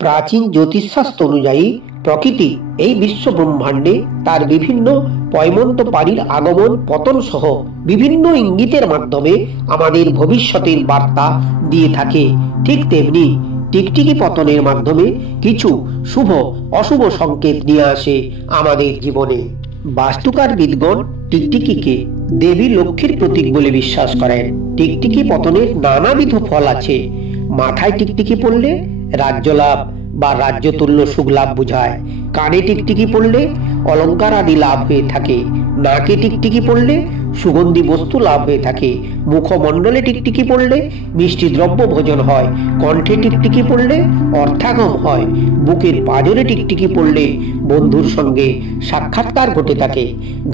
প্রাচীন জ্যোতিষশাস্ত্র অনুযায়ী প্রকৃতি এই বিশ্ব ব্রহ্মাণ্ডে তার বিভিন্ন পয়মন্ত পানির আগমন পতন সহ বিভিন্ন ইঙ্গিতের মাধ্যমে আমাদের ভবিষ্যতের বার্তা দিয়ে থাকে। ঠিক তেমনি টিকটিকি পতনের মাধ্যমে কিছু শুভ অশুভ সংকেত নিয়ে আসে আমাদের জীবনে। বাস্তুকারবিদগণ টিকটিকিকে দেবী লক্ষ্মীর প্রতীক বলে বিশ্বাস করেন। টিকটিকি পতনের নানাবিধ ফল আছে। মাথায় টিকটিকি পড়লে রাজ্য লাভ বা রাজ্যতুল্য সুখ লাভ বোঝায়। কানে টিকটিকি পড়লে অলংকার আদি লাভ হয়ে থাকে। নাকে টিকটিকি পড়লে সুগন্ধি বস্তু লাভ হয়ে থাকে। মুখমণ্ডলে টিকটিকি পড়লে মিষ্টি দ্রব্য ভোজন হয়। কণ্ঠে টিকটিকি পড়লে অর্থাগম হয়। বুকের পাঁজরে টিকটিকি পড়লে বন্ধুর সঙ্গে সাক্ষাৎকার ঘটে থাকে।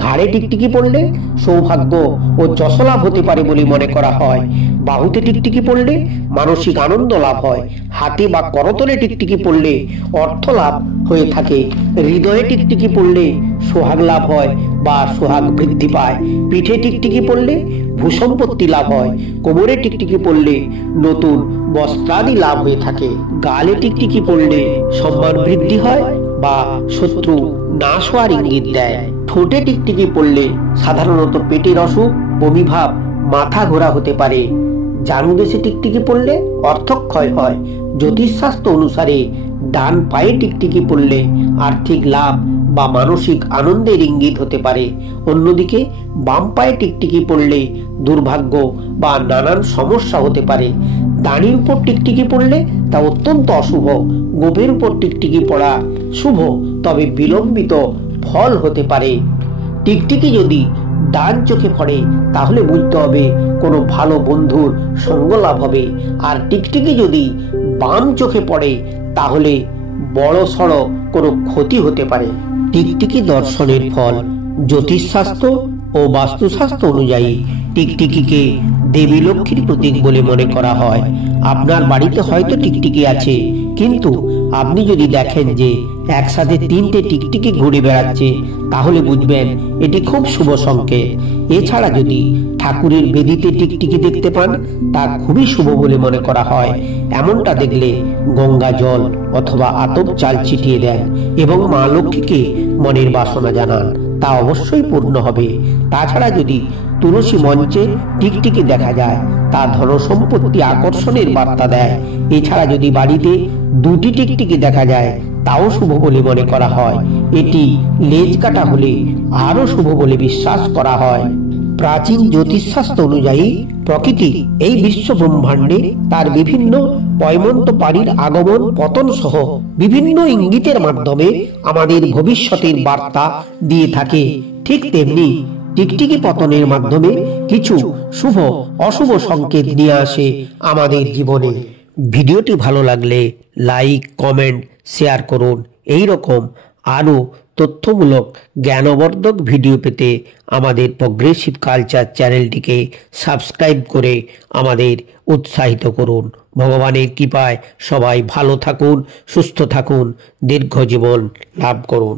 ঘাড়ে টিকটিকি পড়লে সৌভাগ্য ও যশ লাভ হতে পারে বলে মনে করা হয়। বাহুতে টিকটিকি পড়লে মানসিক আনন্দ লাভ হয়। হাতে বা করতলে টিকটিকি পড়লে অর্থ লাভ হয়ে থাকে। হৃদয়ে টিকটিকি পড়লে সোহাগ লাভ হয় বা সোহাগ বৃদ্ধি পায়। পিঠে টিকটিকি পড়লে ভূসম্পত্তি লাভ হয়। কোমরে টিকটিকি পড়লে নতুন বস্ত্রাদি লাভ হয়ে থাকে। গালে টিকটিকি পড়লে সম্মান বৃদ্ধি হয় বা শত্রু নাশ হওয়ার ইঙ্গিত দেয়। ঠোঁটে টিকটিকি পড়লে সাধারণত পেটের অসুখ, বমিভাব, মাথা ঘোরা হতে পারে। জানুদেশে টিকটিকি পড়লে অর্থক্ষয় হয়। জ্যোতিষশাস্ত্র অনুসারে ডান পায়ে টিকটিকি পড়লে আর্থিক লাভ বা মানসিক আনন্দের ইঙ্গিত হতে পারে। অন্যদিকে বাম পায়ে টিকটিকি পড়লে দুর্ভাগ্য বা নানান সমস্যা হতে পারে। দাড়ির উপর টিকটিকি পড়লে তা অত্যন্ত অশুভ। গোপের উপর টিকটিকি পড়া শুভ, তবে বিলম্বিত ফল হতে পারে। টিকটিকি যদি ডান চোখে পড়ে তাহলে বুঝতে হবে কোনো ভালো বন্ধুর সঙ্গ লাভ হবে। আর টিকটিকি যদি বাম চোখে পড়ে তাহলে বড় সড় কোনো ক্ষতি হতে পারে। টিকটিকি দর্শনের ফল। জ্যোতিষশাস্ত্র ও বাস্তুশাস্ত্র অনুযায়ী টিকটিকিকে দেবী লক্ষ্মীর প্রতীক বলে মনে করা হয়। আপনার বাড়িতে হয়তো টিকটিকি আছে, কিন্তু আপনি যদি দেখেন যে একসাথে 3টে টিকটিকি ঘুরে বেড়াচ্ছে তাহলে বুঝবেন এটি খুব শুভ সংকেত। এছাড়া যদি ঠাকুরের বেদিতে টিকটিকি দেখতে পান তা খুবই শুভ বলে মনে করা হয়। এমনটা দেখলে গঙ্গা জল অথবা আতপ চাল ছিটিয়ে দেন এবং মা লক্ষ্মীকে মনের বাসনা জানান, তা অবশ্যই পূর্ণ হবে। তাছাড়া যদি তুলসী মঞ্চে টিকটিকি দেখা যায় তা ধন সম্পত্তি আকর্ষণের বার্তা দেয়। এছাড়া যদি বাড়িতে 2টি টিকটিকি দেখা যায় তাও শুভ বলে মনে করা হয়। এটি লেজ কাটা হলে আরো শুভ বলে বিশ্বাস করা হয়। প্রাচীন জ্যোতিষশাস্ত্র অনুযায়ী প্রকৃতি এই বিশ্ব ব্রহ্মাণ্ডে তার বিভিন্ন পয়মন্ত পানির আগমন পতন সহ বিভিন্ন ইঙ্গিতের মাধ্যমে আমাদের ভবিষ্যতের বার্তা দিয়ে থাকে। ঠিক তেমনি টিকটিকি পতনের মাধ্যমে কিছু শুভ অশুভ সংকেত নিয়ে আসে আমাদের জীবনে। ভিডিওটি ভালো লাগলে লাইক, কমেন্ট, শেয়ার করুন। এই রকম আরও তথ্যমূলক জ্ঞানবর্ধক ভিডিও পেতে আমাদের প্রগ্রেসিভ কালচার চ্যানেলটিকে সাবস্ক্রাইব করে আমাদের উৎসাহিত করুন। ভগবানের কৃপায় সবাই ভালো থাকুন, সুস্থ থাকুন, দীর্ঘ জীবন লাভ করুন।